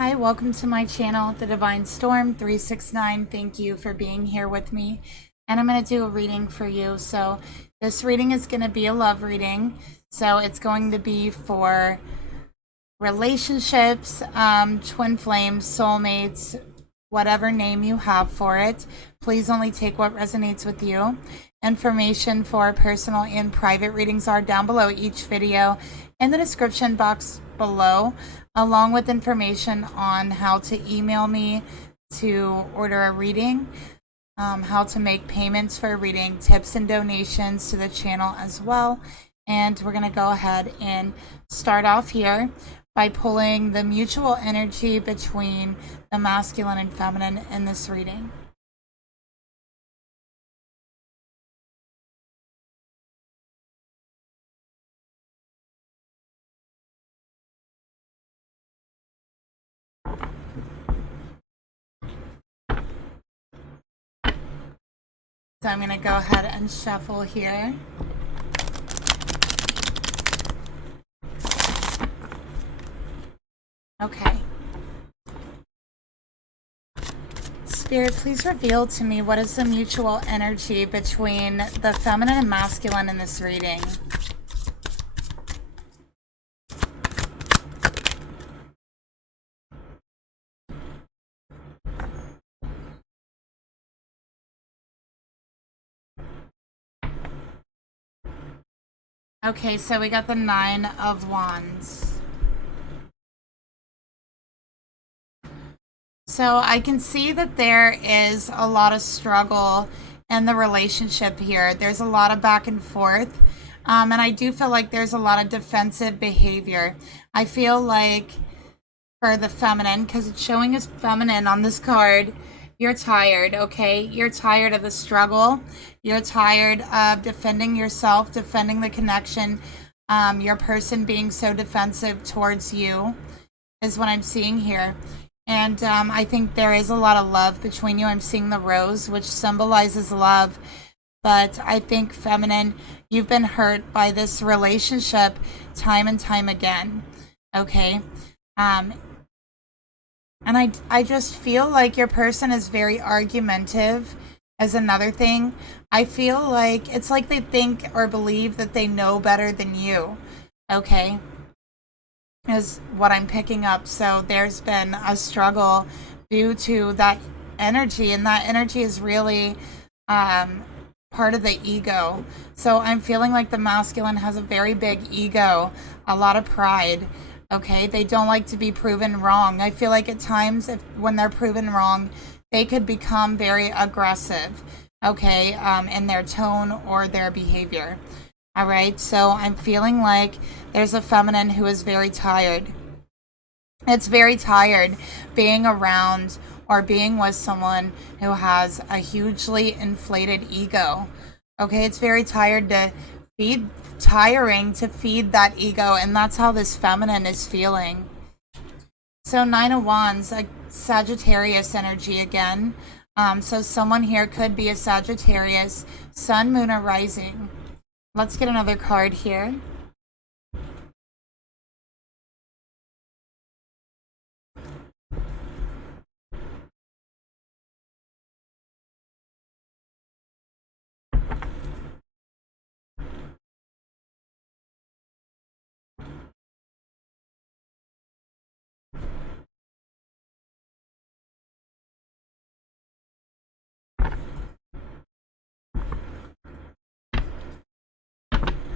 Hi, welcome to my channel, The Divine Storm 369. Thank you for being here with me. And I'm going to do a reading for you. So this reading is going to be a love reading. So it's going to be for relationships, twin flames, soulmates, whatever name you have for it. Please only take what resonates with you. Information for personal and private readings are down below each video in the description box below, along with information on how to email me to order a reading, how to make payments for a reading, tips and donations to the channel as well. And we're going to go ahead and start off here by pulling the mutual energy between the masculine and feminine in this reading. So I'm going to go ahead and shuffle here. Okay. Spirit, please reveal to me what is the mutual energy between the feminine and masculine in this reading. Okay, so we got the 9 of Wands. So I can see that there is a lot of struggle in the relationship here. There's a lot of back and forth. And I do feel like there's a lot of defensive behavior. I feel like for the feminine, because it's showing as feminine on this card, you're tired, okay? You're tired of the struggle. You're tired of defending yourself, defending the connection. Your person being so defensive towards you is what I'm seeing here. And I think there is a lot of love between you. I'm seeing the rose, which symbolizes love. But I think feminine, you've been hurt by this relationship time and time again, okay? And I just feel like your person is very argumentative as another thing. I feel like it's like they think or believe that they know better than you, okay? Is what I'm picking up. So there's been a struggle due to that energy, and that energy is really part of the ego. So I'm feeling like the masculine has a very big ego, a lot of pride. Okay, they don't like to be proven wrong. I feel like at times, when they're proven wrong, they could become very aggressive, okay, in their tone or their behavior. All right, so I'm feeling like there's a feminine who is very tired. It's very tired being around or being with someone who has a hugely inflated ego. Okay, it's very tiring to feed that ego, and that's how this feminine is feeling. So 9 of Wands, a Sagittarius energy again. So someone here could be a Sagittarius, Sun, Moon, or Rising. Let's get another card here.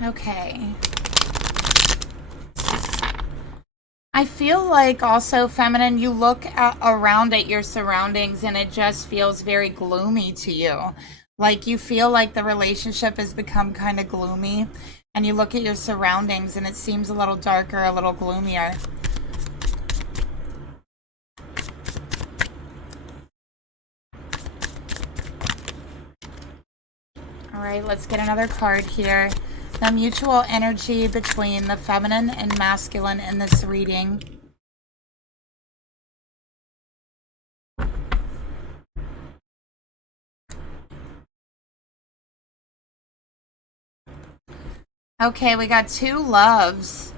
Okay. I feel like also feminine, you look around at your surroundings and it just feels very gloomy to you. Like you feel like the relationship has become kind of gloomy, and you look at your surroundings and it seems a little darker, a little gloomier. All right, let's get another card here. The mutual energy between the feminine and masculine in this reading. Okay, we got 2 loves.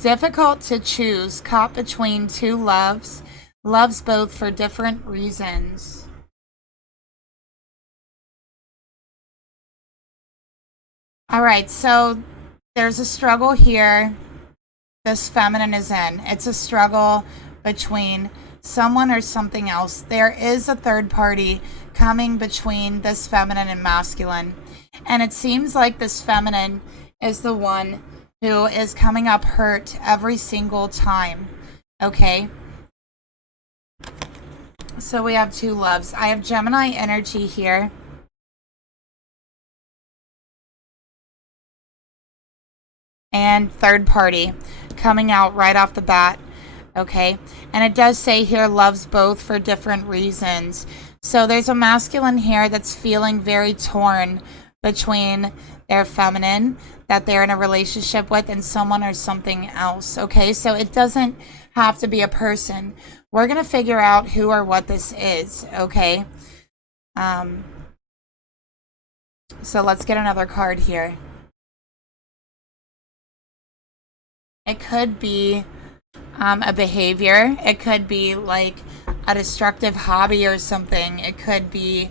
Difficult to choose, caught between two loves, loves both for different reasons. All right, so there's a struggle here this feminine is in. It's a struggle between someone or something else. There is a third party coming between this feminine and masculine. And it seems like this feminine is the one who is coming up hurt every single time. Okay? So we have two loves. I have Gemini energy here. And third party coming out right off the bat. Okay, and it does say here loves both for different reasons. So there's a masculine here that's feeling very torn between their feminine that they're in a relationship with and someone or something else. Okay, so it doesn't have to be a person. We're gonna figure out who or what this is. Okay, so let's get another card here. It could be a behavior. It could be like a destructive hobby or something. It could be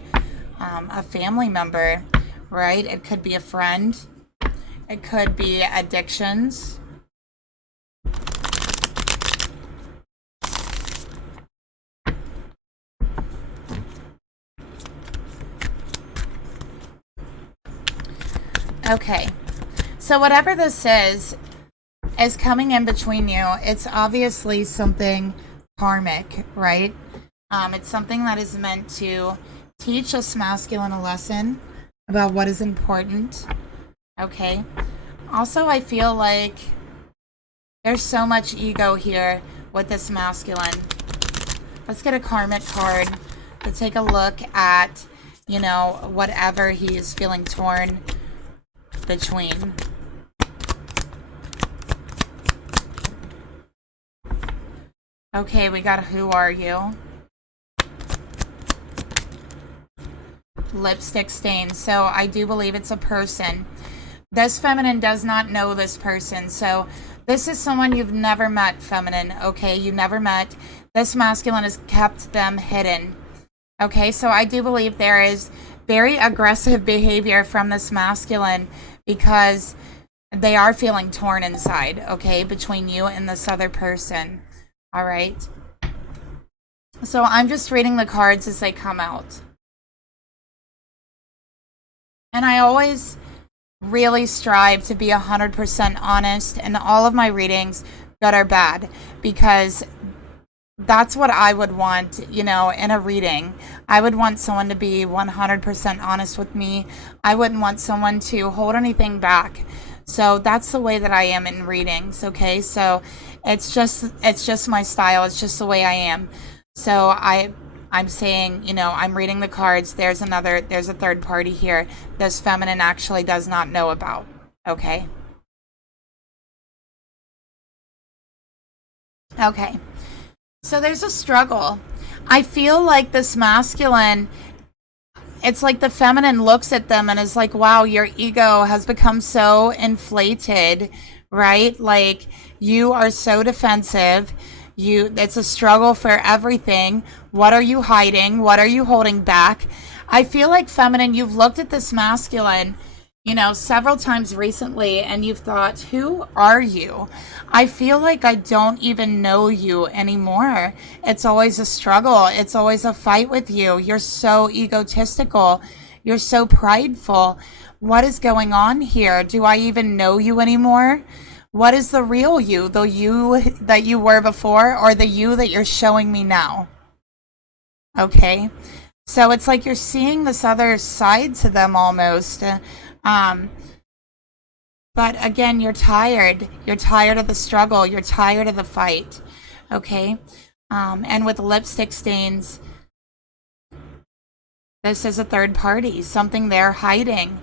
a family member, right? It could be a friend. It could be addictions. Okay, so whatever this is coming in between you. It's obviously something karmic, right? It's something that is meant to teach us masculine a lesson about what is important. Okay. Also, I feel like there's so much ego here with this masculine. Let's get a karmic card to take a look at, you know, whatever he is feeling torn between. Okay, we got Who Are You? Lipstick stain. So I do believe it's a person. This feminine does not know this person. So this is someone you've never met, feminine. Okay, you never met. This masculine has kept them hidden. Okay, so I do believe there is very aggressive behavior from this masculine because they are feeling torn inside, okay, between you and this other person. All right. So I'm just reading the cards as they come out. And I always really strive to be 100% honest in all of my readings, good or bad, because that's what I would want, you know, in a reading. I would want someone to be 100% honest with me. I wouldn't want someone to hold anything back. So that's the way that I am in readings, okay? So it's just my style. It's just the way I am. So I'm saying, you know, I'm reading the cards. There's a third party here. This feminine actually does not know about, okay? Okay. So there's a struggle. I feel like this masculine, it's like the feminine looks at them and is like, wow, your ego has become so inflated, right? Like you are so defensive. It's a struggle for everything. What are you hiding? What are you holding back? I feel like feminine, you've looked at this masculine, you know, several times recently and you've thought, who are you? I feel like I don't even know you anymore. It's always a struggle. It's always a fight with you. You're so egotistical. You're so prideful. What is going on here? Do I even know you anymore? What is the real you? The you that you were before or the you that you're showing me now? Okay. So it's like you're seeing this other side to them almost. But again, you're tired. You're tired of the struggle. You're tired of the fight. Okay. And with lipstick stains, this is a third party, something they're hiding,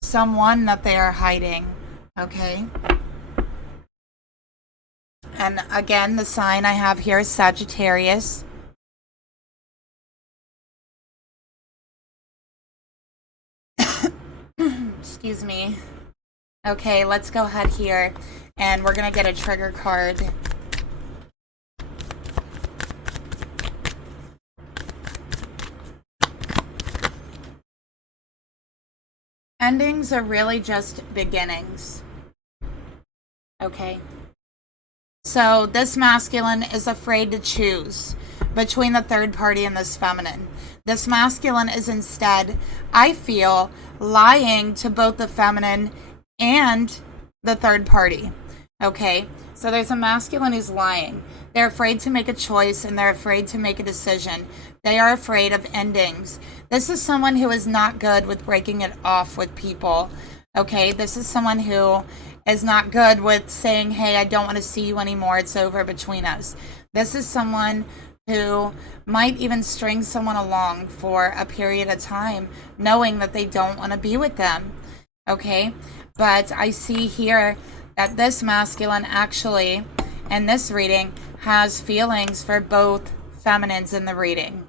someone that they are hiding. Okay. And again, the sign I have here is Sagittarius. Excuse me. Okay, let's go ahead here and we're going to get a trigger card. Endings are really just beginnings. Okay. So this masculine is afraid to choose between the third party and this feminine. This masculine is instead, I feel, lying to both the feminine and the third party. Okay. So there's a masculine who's lying. They're afraid to make a choice and they're afraid to make a decision. They are afraid of endings. This is someone who is not good with breaking it off with people. Okay. This is someone who is not good with saying, hey, I don't want to see you anymore. It's over between us. This is someone who might even string someone along for a period of time, knowing that they don't want to be with them. Okay. But I see here that this masculine actually, in this reading, has feelings for both feminines in the reading.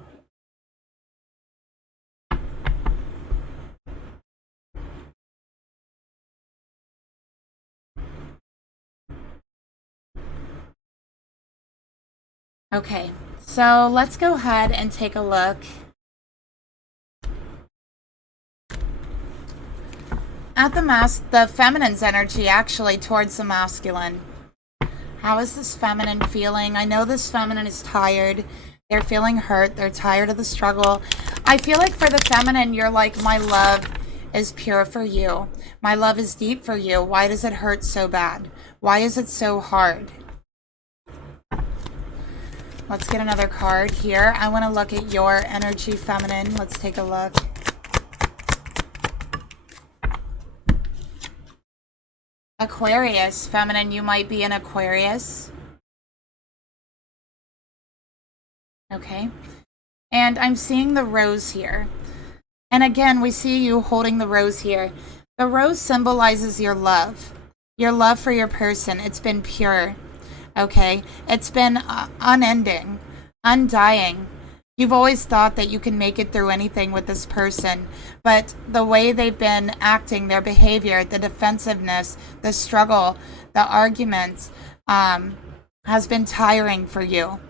Okay, so let's go ahead and take a look at the feminine's energy actually towards the masculine. How is this feminine feeling? I know this feminine is tired. They're feeling hurt. They're tired of the struggle. I feel like for the feminine, you're like, my love is pure for you. My love is deep for you. Why does it hurt so bad? Why is it so hard? Let's get another card here. I want to look at your energy, feminine. Let's take a look. Aquarius, feminine, you might be an Aquarius. Okay. And I'm seeing the rose here. And again, we see you holding the rose here. The rose symbolizes your love for your person. It's been pure. Okay. It's been unending, undying. You've always thought that you can make it through anything with this person, but the way they've been acting, their behavior, the defensiveness, the struggle, the arguments, has been tiring for you.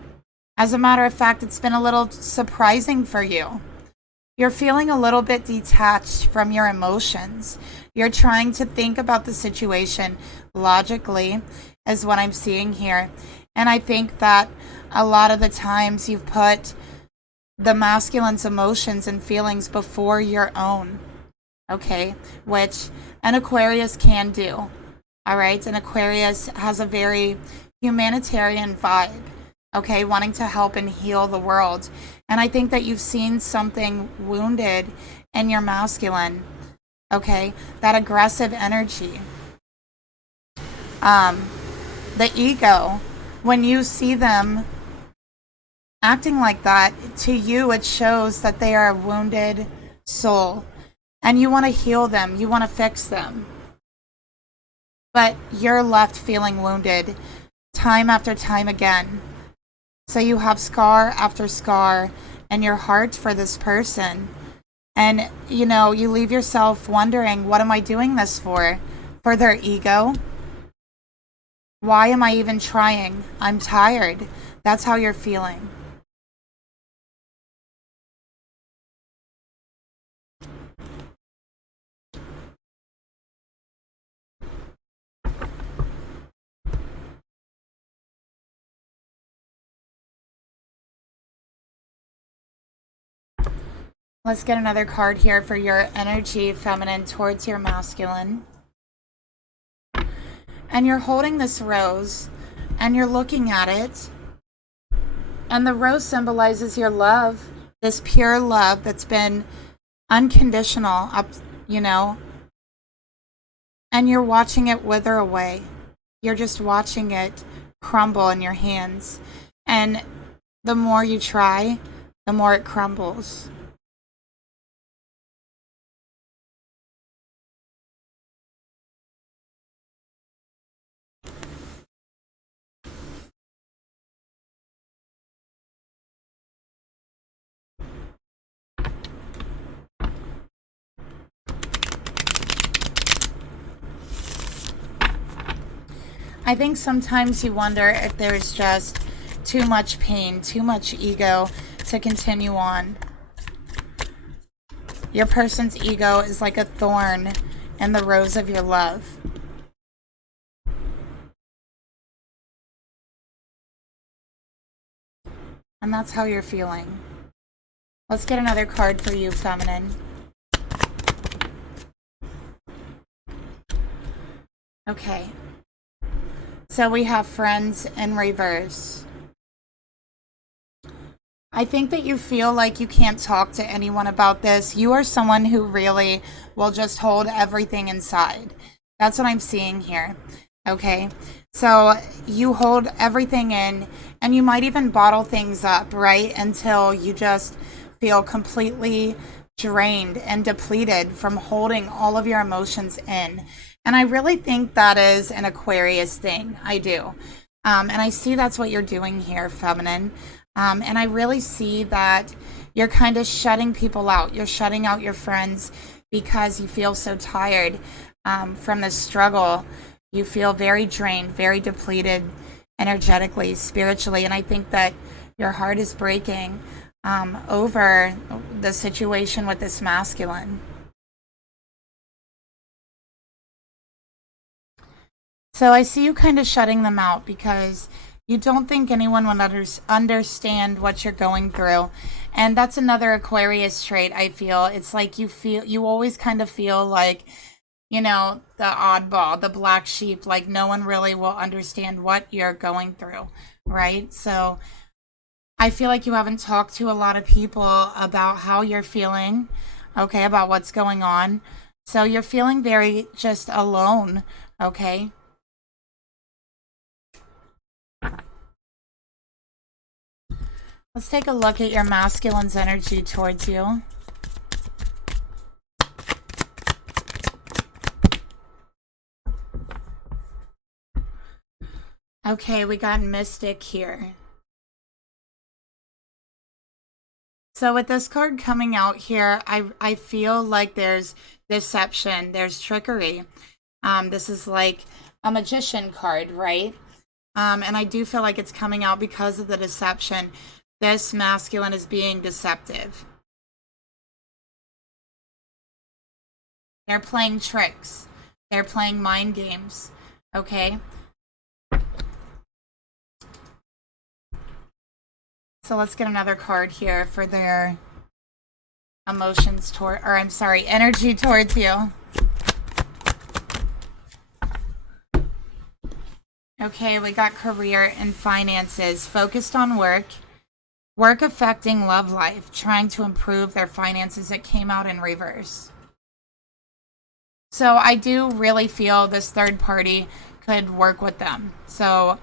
As a matter of fact, it's been a little surprising for you. You're feeling a little bit detached from your emotions. You're trying to think about the situation logically, is what I'm seeing here. And I think that a lot of the times you've put the masculine's emotions and feelings before your own, okay? Which an Aquarius can do, all right? An Aquarius has a very humanitarian vibe, okay? Wanting to help and heal the world. And I think that you've seen something wounded in your masculine, okay? That aggressive energy. The ego, when you see them acting like that, to you it shows that they are a wounded soul and you want to heal them, you want to fix them, but you're left feeling wounded time after time again. So you have scar after scar in your heart for this person, and you know, you leave yourself wondering, what am I doing this for their ego? Why am I even trying? I'm tired. That's how you're feeling. Let's get another card here for your energy, feminine, towards your masculine. And you're holding this rose and you're looking at it. And the rose symbolizes your love, this pure love that's been unconditional, you know. And you're watching it wither away. You're just watching it crumble in your hands. And the more you try, the more it crumbles. I think sometimes you wonder if there's just too much pain, too much ego to continue on. Your person's ego is like a thorn in the rose of your love. And that's how you're feeling. Let's get another card for you, feminine. Okay. So we have friends in reverse. I think that you feel like you can't talk to anyone about this. You are someone who really will just hold everything inside. That's what I'm seeing here. Okay. So you hold everything in, and you might even bottle things up, right? Until you just feel completely drained and depleted from holding all of your emotions in. And I really think that is an Aquarius thing. I do. And I see that's what you're doing here, feminine. And I really see that you're kind of shutting people out. You're shutting out your friends because you feel so tired from this struggle. You feel very drained, very depleted energetically, spiritually. And I think that your heart is breaking over the situation with this masculine. So I see you kind of shutting them out because you don't think anyone would understand what you're going through. And that's another Aquarius trait, I feel. It's like you always kind of feel like, you know, the oddball, the black sheep, like no one really will understand what you're going through, right? So I feel like you haven't talked to a lot of people about how you're feeling, okay, about what's going on. So you're feeling very just alone, okay? Let's take a look at your masculine's energy towards you. Okay, we got Mystic here. So with this card coming out here, I feel like there's deception, there's trickery. This is like a magician card, right? And I do feel like it's coming out because of the deception. This masculine is being deceptive. They're playing tricks. They're playing mind games. Okay? So let's get another card here for their emotions toward, or I'm sorry, energy towards you. Okay, we got career and finances, focused on work affecting love life, trying to improve their finances. It came out in reverse. So I do really feel this third party could work with them. So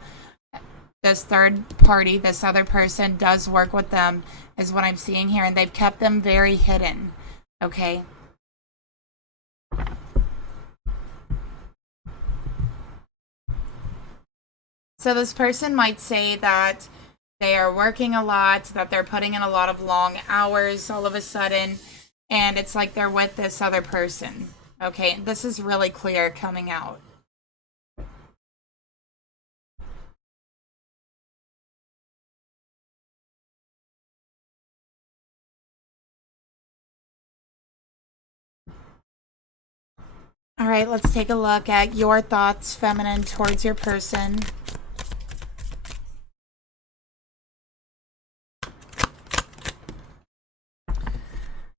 this third party, this other person does work with them, is what I'm seeing here. And they've kept them very hidden. Okay. So this person might say that they are working a lot, that they're putting in a lot of long hours all of a sudden, and it's like they're with this other person. Okay, this is really clear coming out. All right, let's take a look at your thoughts, feminine, towards your person.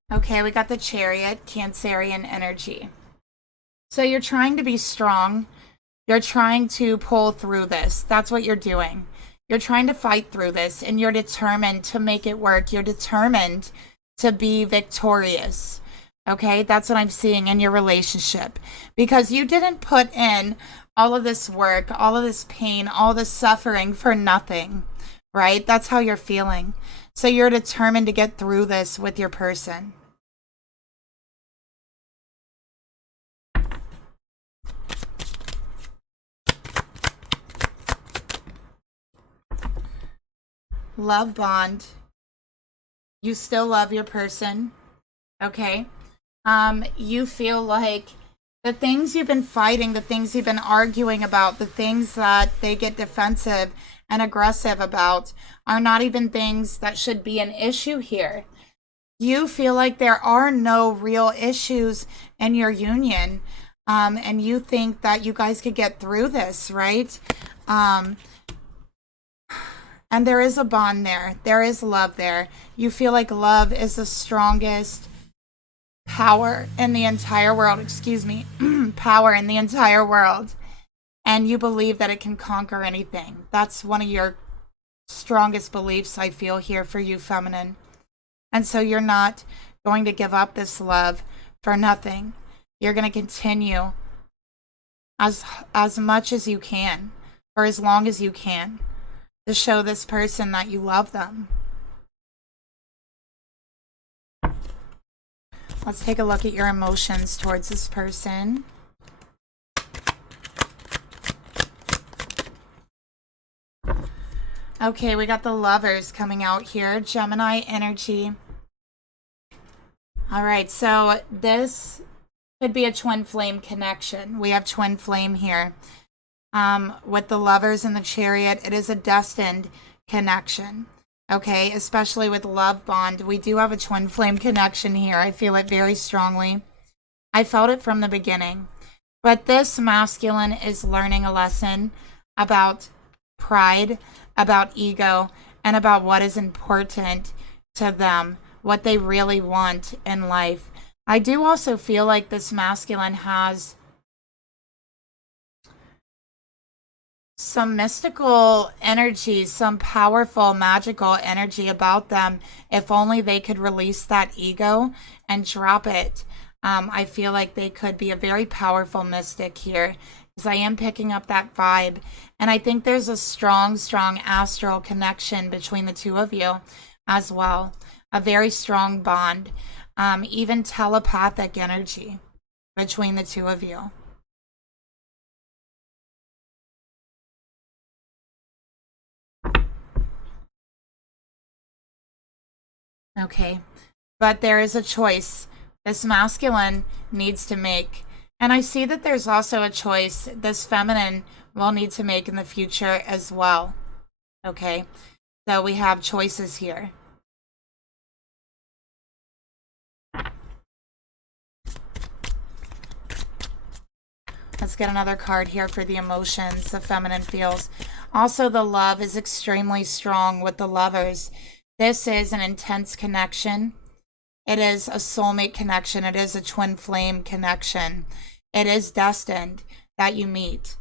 Okay, we got the Chariot, Cancerian energy. So you're trying to be strong. You're trying to pull through this. That's what you're doing. You're trying to fight through this, and you're determined to make it work. You're determined to be victorious. Okay, that's what I'm seeing in your relationship. Because you didn't put in all of this work, all of this pain, all this suffering for nothing, right? That's how you're feeling. So you're determined to get through this with your person. Love bond. You still love your person. Okay. You feel like The things you've been fighting, the things you've been arguing about, the things that they get defensive and aggressive about are not even things that should be an issue here. You feel like there are no real issues in your union, and you think that you guys could get through this, right? And there is a bond there. There is love there. You feel like love is the strongest power in the entire world. Excuse me. Power in the entire world. And you believe that it can conquer anything. That's one of your strongest beliefs, I feel, here for you, feminine. And so you're not going to give up this love for nothing. You're going to continue as much as you can, for as long as you can, to show this person that you love them. Let's take a look at your emotions towards this person. Okay, we got the Lovers coming out here. Gemini energy. All right, so this could be a twin flame connection. We have twin flame here. With the Lovers and the Chariot, it is a destined connection. Okay, especially with love bond. We do have a twin flame connection here. I feel it very strongly. I felt it from the beginning. But this masculine is learning a lesson about pride, about ego, and about what is important to them, what they really want in life. I do also feel like this masculine has some mystical energy, some powerful, magical energy about them. If only they could release that ego and drop it. I feel like they could be a very powerful mystic here, because I am picking up that vibe. And I think there's a strong, strong astral connection between the two of you as well. A very strong bond, even telepathic energy between the two of you. Okay, but there is a choice this masculine needs to make. And I see that there's also a choice this feminine will need to make in the future as well. Okay, so we have choices here. Let's get another card here for the emotions the feminine feels. Also, the love is extremely strong with the Lovers. This is an intense connection. It is a soulmate connection. It is a twin flame connection. It is destined that you meet.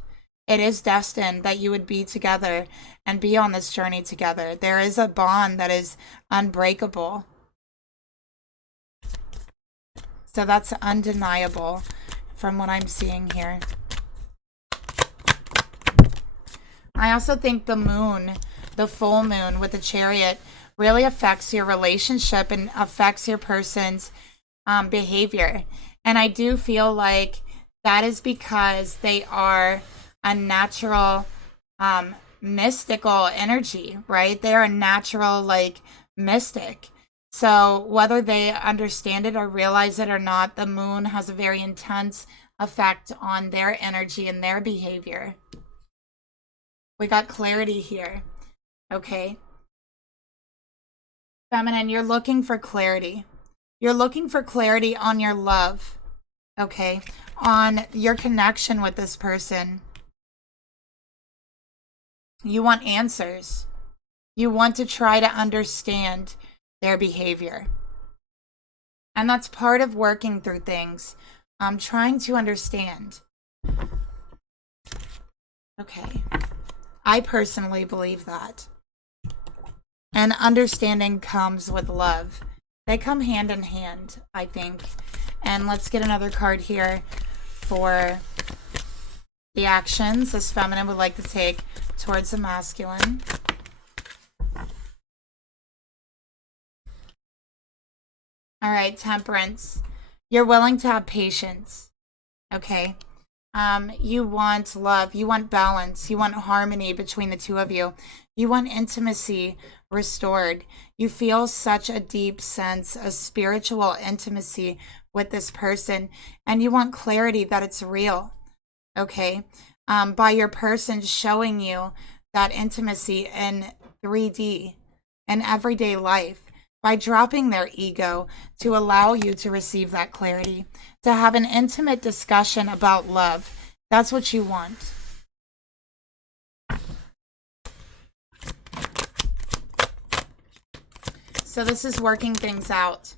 It is destined that you would be together and be on this journey together. There is a bond that is unbreakable. So that's undeniable from what I'm seeing here. I also think the moon, the full moon with the Chariot, really affects your relationship and affects your person's behavior. And I do feel like that is because they are a natural mystical energy, right? They are a natural, like, mystic. So whether they understand it or realize it or not, the moon has a very intense effect on their energy and their behavior. We got clarity here. Okay. Feminine, you're looking for clarity. You're looking for clarity on your love, okay? On your connection with this person. You want answers. You want to try to understand their behavior. And that's part of working through things. Trying to understand. Okay. I personally believe that. And understanding comes with love. They come hand in hand, I think. And let's get another card here for the actions this feminine would like to take towards the masculine. All right, Temperance. You're willing to have patience. Okay. You want love, you want balance, you want harmony between the two of you. You want intimacy restored. You feel such a deep sense of spiritual intimacy with this person, and you want clarity that it's real, okay? By your person showing you that intimacy in 3D, in everyday life, by dropping their ego to allow you to receive that clarity, to have an intimate discussion about love. That's what you want. So this is working things out.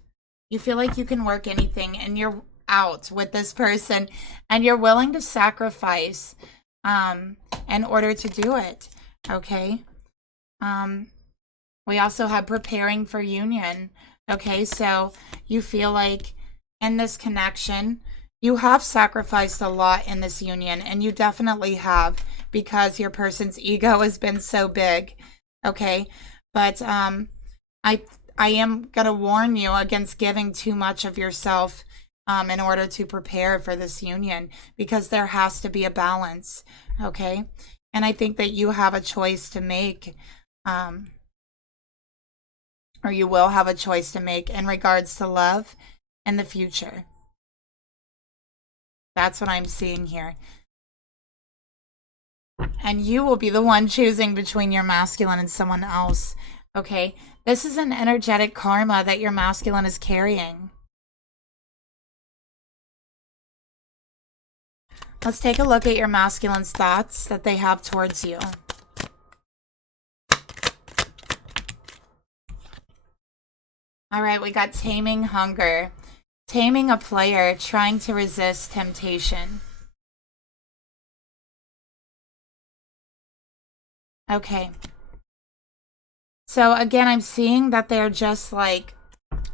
You feel like you can work anything, and you're out with this person, and you're willing to sacrifice in order to do it, okay? We also have preparing for union, okay? So you feel like in this connection, you have sacrificed a lot in this union, and you definitely have, because your person's ego has been so big, okay? But I am going to warn you against giving too much of yourself in order to prepare for this union, because there has to be a balance, okay? And I think that you have a choice to make, or you will have a choice to make in regards to love in the future. That's what I'm seeing here. And you will be the one choosing between your masculine and someone else, okay? This is an energetic karma that your masculine is carrying. Let's take a look at your masculine's thoughts that they have towards you. All right, we got taming hunger. Taming a player, trying to resist temptation. Okay. So again, I'm seeing that they're just like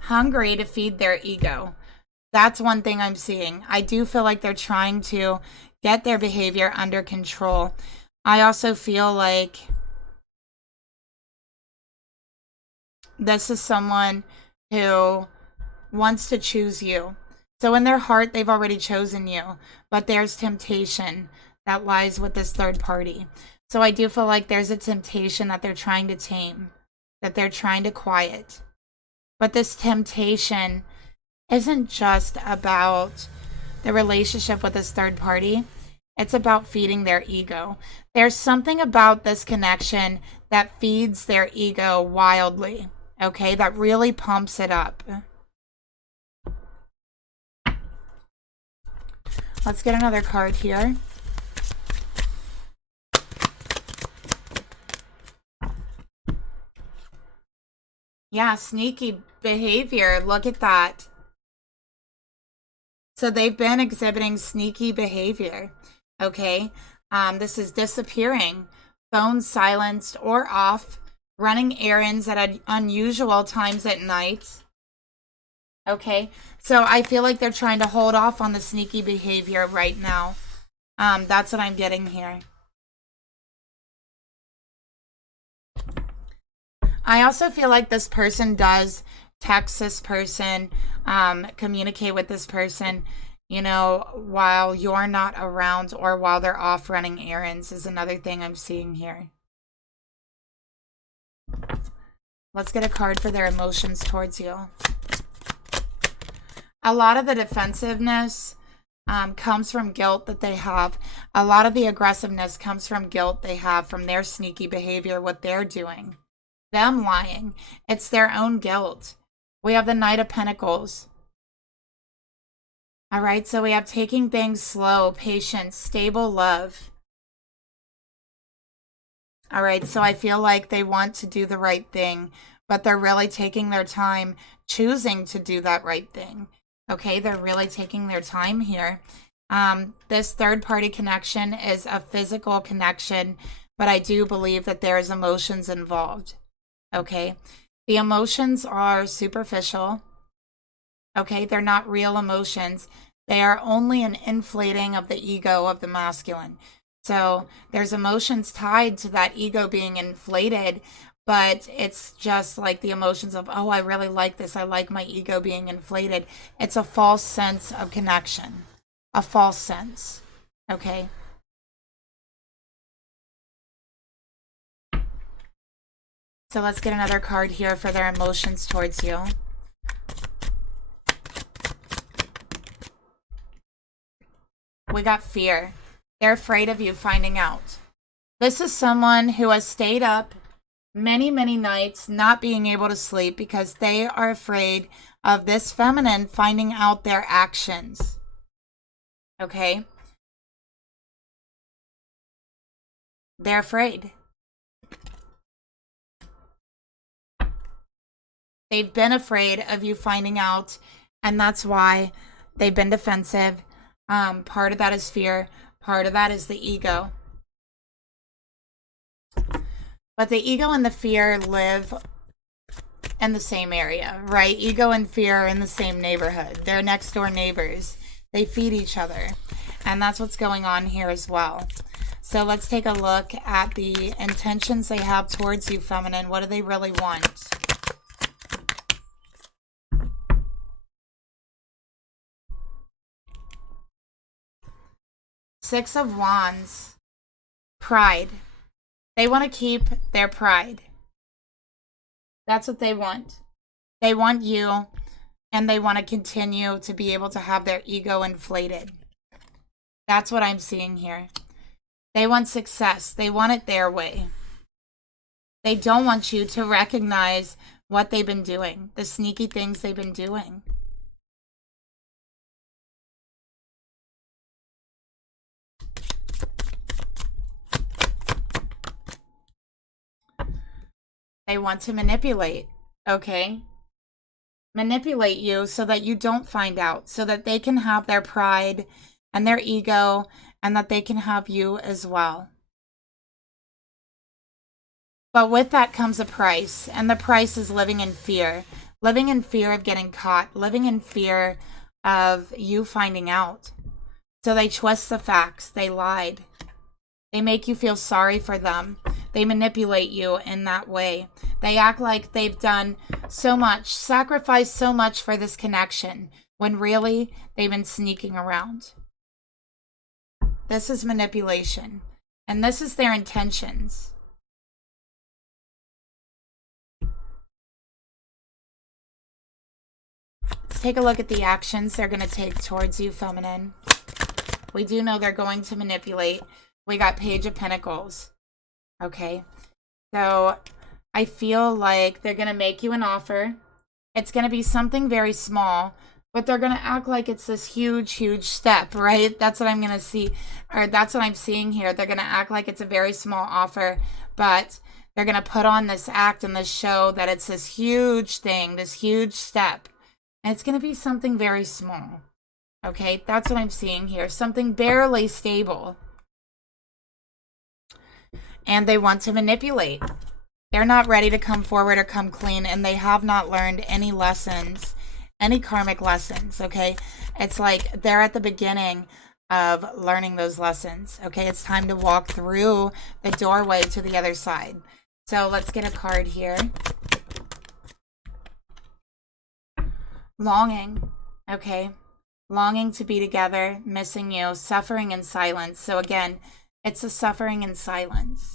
hungry to feed their ego. That's one thing I'm seeing. I do feel like they're trying to get their behavior under control. I also feel like this is someone who wants to choose you. So in their heart, they've already chosen you, but there's temptation that lies with this third party. So I do feel like there's a temptation that they're trying to tame, that they're trying to quiet. But this temptation isn't just about the relationship with this third party. It's about feeding their ego. There's something about this connection that feeds their ego wildly, okay? That really pumps it up. Let's get another card here. Yeah, sneaky behavior. Look at that. So they've been exhibiting sneaky behavior, okay? This is disappearing, phones silenced or off, running errands at unusual times at night. Okay, so I feel like they're trying to hold off on the sneaky behavior right now. That's what I'm getting here. I also feel like this person does text this person, communicate with this person, you know, while you're not around or while they're off running errands is another thing I'm seeing here. Let's get a card for their emotions towards you. A lot of the defensiveness comes from guilt that they have. A lot of the aggressiveness comes from guilt they have from their sneaky behavior, what they're doing. Them lying. It's their own guilt. We have the Knight of Pentacles. All right, so we have taking things slow, patience, stable love. All right, so I feel like they want to do the right thing, but they're really taking their time choosing to do that right thing. Okay, they're really taking their time here. This third-party connection is a physical connection, but I do believe that there is emotions involved. Okay, the emotions are superficial. Okay, they're not real emotions. They are only an inflating of the ego of the masculine. So there's emotions tied to that ego being inflated, but it's just like the emotions of, oh, I really like this. I like my ego being inflated. It's a false sense of connection, a false sense. Okay. So let's get another card here for their emotions towards you. We got fear. They're afraid of you finding out. This is someone who has stayed up many, many nights not being able to sleep because they are afraid of this feminine finding out their actions. Okay? They're afraid. They've been afraid of you finding out, and that's why they've been defensive. Part of that is fear. Part of that is the ego. But the ego and the fear live in the same area, right? Ego and fear are in the same neighborhood. They're next door neighbors. They feed each other. And that's what's going on here as well. So let's take a look at the intentions they have towards you, feminine. What do they really want? Six of Wands. Pride. They want to keep their pride. That's what they want. They want you, and they want to continue to be able to have their ego inflated. That's what I'm seeing here. They want success. They want it their way. They don't want you to recognize what they've been doing, the sneaky things they've been doing. They want to manipulate, okay? Manipulate you so that you don't find out, so that they can have their pride and their ego, and that they can have you as well. But with that comes a price, and the price is living in fear of getting caught, living in fear of you finding out. So they twist the facts, they lied. They make you feel sorry for them. They manipulate you in that way. They act like they've done so much, sacrificed so much for this connection, when really they've been sneaking around. This is manipulation, and this is their intentions. Let's take a look at the actions they're going to take towards you, feminine. We do know they're going to manipulate. We got Page of Pentacles. Okay, so I feel like they're going to make you an offer. It's going to be something very small, but they're going to act like it's this huge, huge step, right? That's what I'm going to see, or that's what I'm seeing here. They're going to act like it's a very small offer, but they're going to put on this act and this show that it's this huge thing, this huge step. And it's going to be something very small. Okay, that's what I'm seeing here. Something barely stable. And they want to manipulate. They're not ready to come forward or come clean, and they have not learned any lessons, any karmic lessons, okay? It's like they're at the beginning of learning those lessons, okay? It's time to walk through the doorway to the other side. So let's get a card here. Longing, okay? Longing to be together, missing you, suffering in silence. So again, it's a suffering in silence.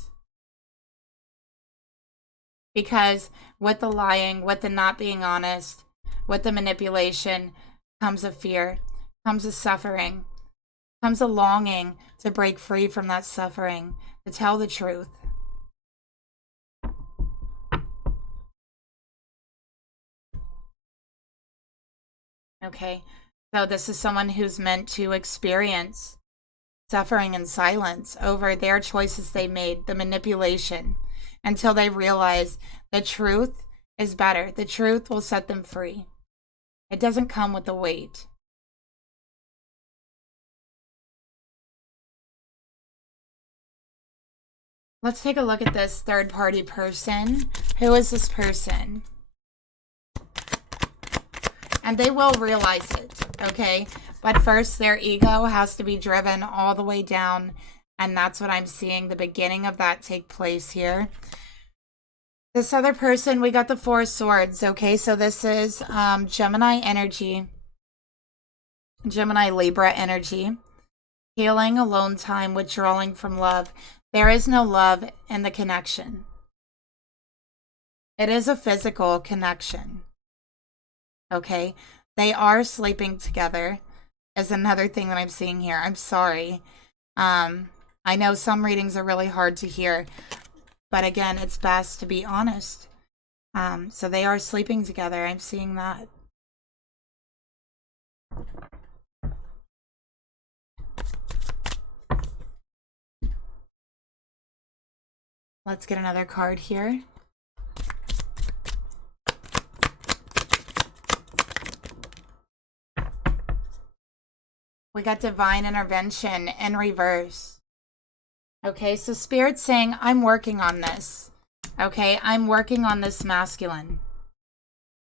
Because with the lying, with the not being honest, with the manipulation, comes a fear, comes a suffering, comes a longing to break free from that suffering, to tell the truth. Okay, so this is someone who's meant to experience suffering in silence over their choices they made, the manipulation, until they realize the truth is better. The truth will set them free. It doesn't come with the weight. Let's take a look at this third-party person. Who is this person? And they will realize it, okay? But first, their ego has to be driven all the way down. And that's what I'm seeing, the beginning of that take place here. This other person, we got the Four of Swords, okay? So this is Gemini energy. Gemini Libra energy. Healing, alone time, withdrawing from love. There is no love in the connection. It is a physical connection. Okay? They are sleeping together is another thing that I'm seeing here. I'm sorry. I know some readings are really hard to hear, but again, it's best to be honest. So they are sleeping together. I'm seeing that. Let's get another card here. We got divine intervention in reverse. Okay, so Spirit's saying, I'm working on this. Okay, I'm working on this masculine.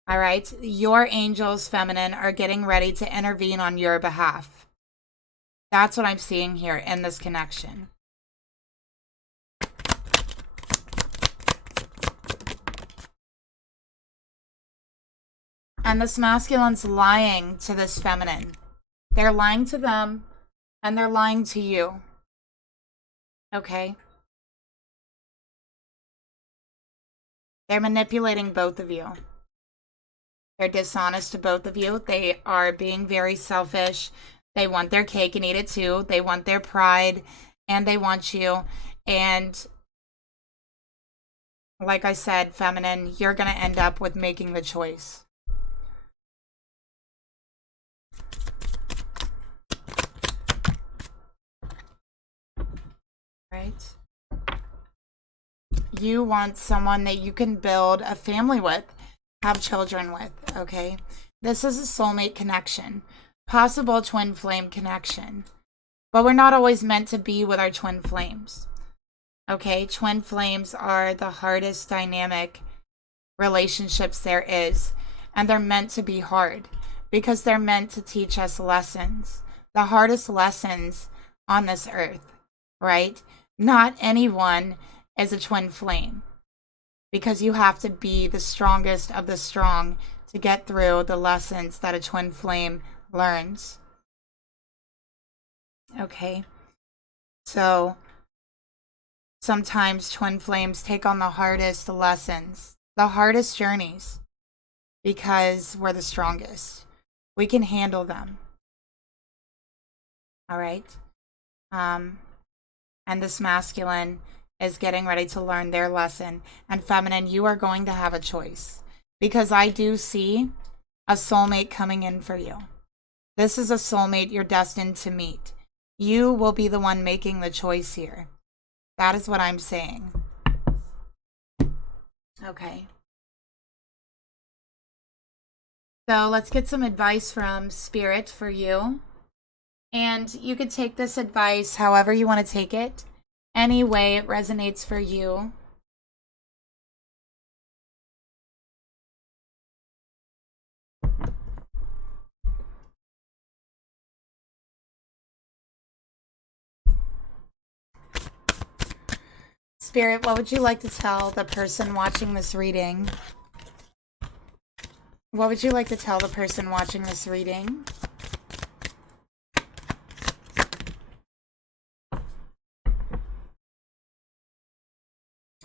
All right, your angels, feminine, are getting ready to intervene on your behalf. That's what I'm seeing here in this connection. And this masculine's lying to this feminine. They're lying to them, and they're lying to you. Okay? They're manipulating both of you. They're dishonest to both of you. They are being very selfish. They want their cake and eat it too. They want their pride, and they want you. And like I said, feminine, you're going to end up with making the choice. Right? You want someone that you can build a family with, have children with, okay? This is a soulmate connection, possible twin flame connection. But we're not always meant to be with our twin flames, okay? Twin flames are the hardest dynamic relationships there is, and they're meant to be hard because they're meant to teach us lessons, the hardest lessons on this earth, right? Not anyone is a twin flame because you have to be the strongest of the strong to get through the lessons that a twin flame learns. Okay, so sometimes twin flames take on the hardest lessons, the hardest journeys, because we're the strongest. We can handle them. All right. And this masculine is getting ready to learn their lesson. And feminine, you are going to have a choice. Because I do see a soulmate coming in for you. This is a soulmate you're destined to meet. You will be the one making the choice here. That is what I'm saying. Okay. So let's get some advice from Spirit for you. And you could take this advice however you want to take it, any way it resonates for you. Spirit, what would you like to tell the person watching this reading? What would you like to tell the person watching this reading?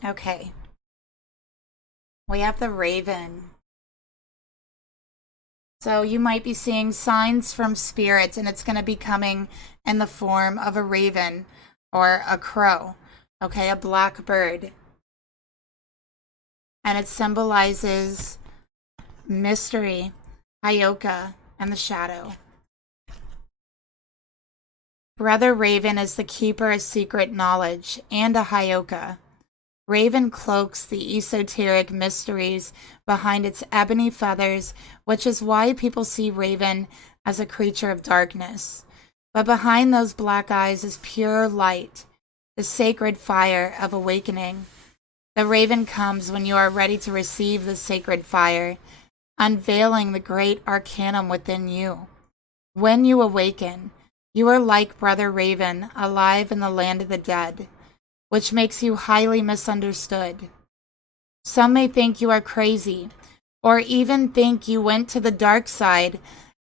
Okay. We have the Raven. So you might be seeing signs from Spirit, and it's going to be coming in the form of a raven or a crow. Okay, a black bird. And it symbolizes mystery, Hayoka, and the shadow. Brother Raven is the keeper of secret knowledge and a Hayoka. Raven cloaks the esoteric mysteries behind its ebony feathers, which is why people see Raven as a creature of darkness. But behind those black eyes is pure light, the sacred fire of awakening. The Raven comes when you are ready to receive the sacred fire, unveiling the great arcanum within you. When you awaken, you are like Brother Raven, alive in the land of the dead, which makes you highly misunderstood. Some may think you are crazy, or even think you went to the dark side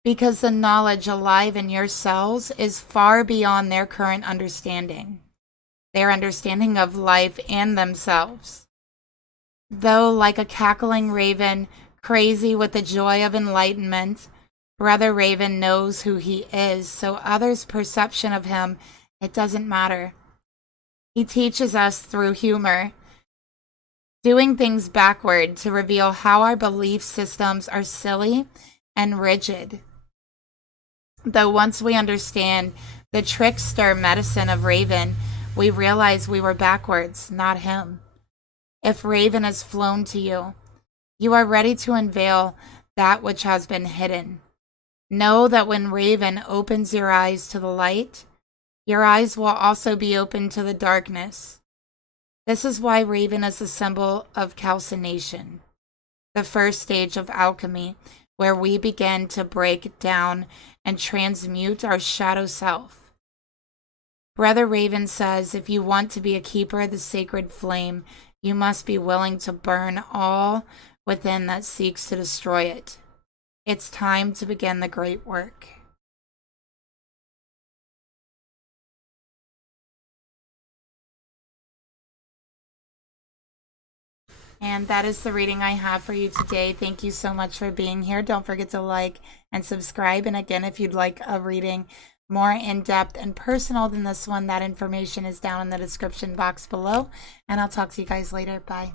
because the knowledge alive in your cells is far beyond their current understanding, their understanding of life and themselves. Though like a cackling raven, crazy with the joy of enlightenment, Brother Raven knows who he is, so others' perception of him, it doesn't matter. He teaches us through humor, doing things backward to reveal how our belief systems are silly and rigid. Though once we understand the trickster medicine of Raven, we realize we were backwards, not him. If Raven has flown to you, you are ready to unveil that which has been hidden. Know that when Raven opens your eyes to the light, your eyes will also be open to the darkness. This is why Raven is a symbol of calcination, the first stage of alchemy, where we begin to break down and transmute our shadow self. Brother Raven says if you want to be a keeper of the sacred flame, you must be willing to burn all within that seeks to destroy it. It's time to begin the great work. And that is the reading I have for you today. Thank you so much for being here. Don't forget to like and subscribe. And again, if you'd like a reading more in-depth and personal than this one, that information is down in the description box below. And I'll talk to you guys later. Bye.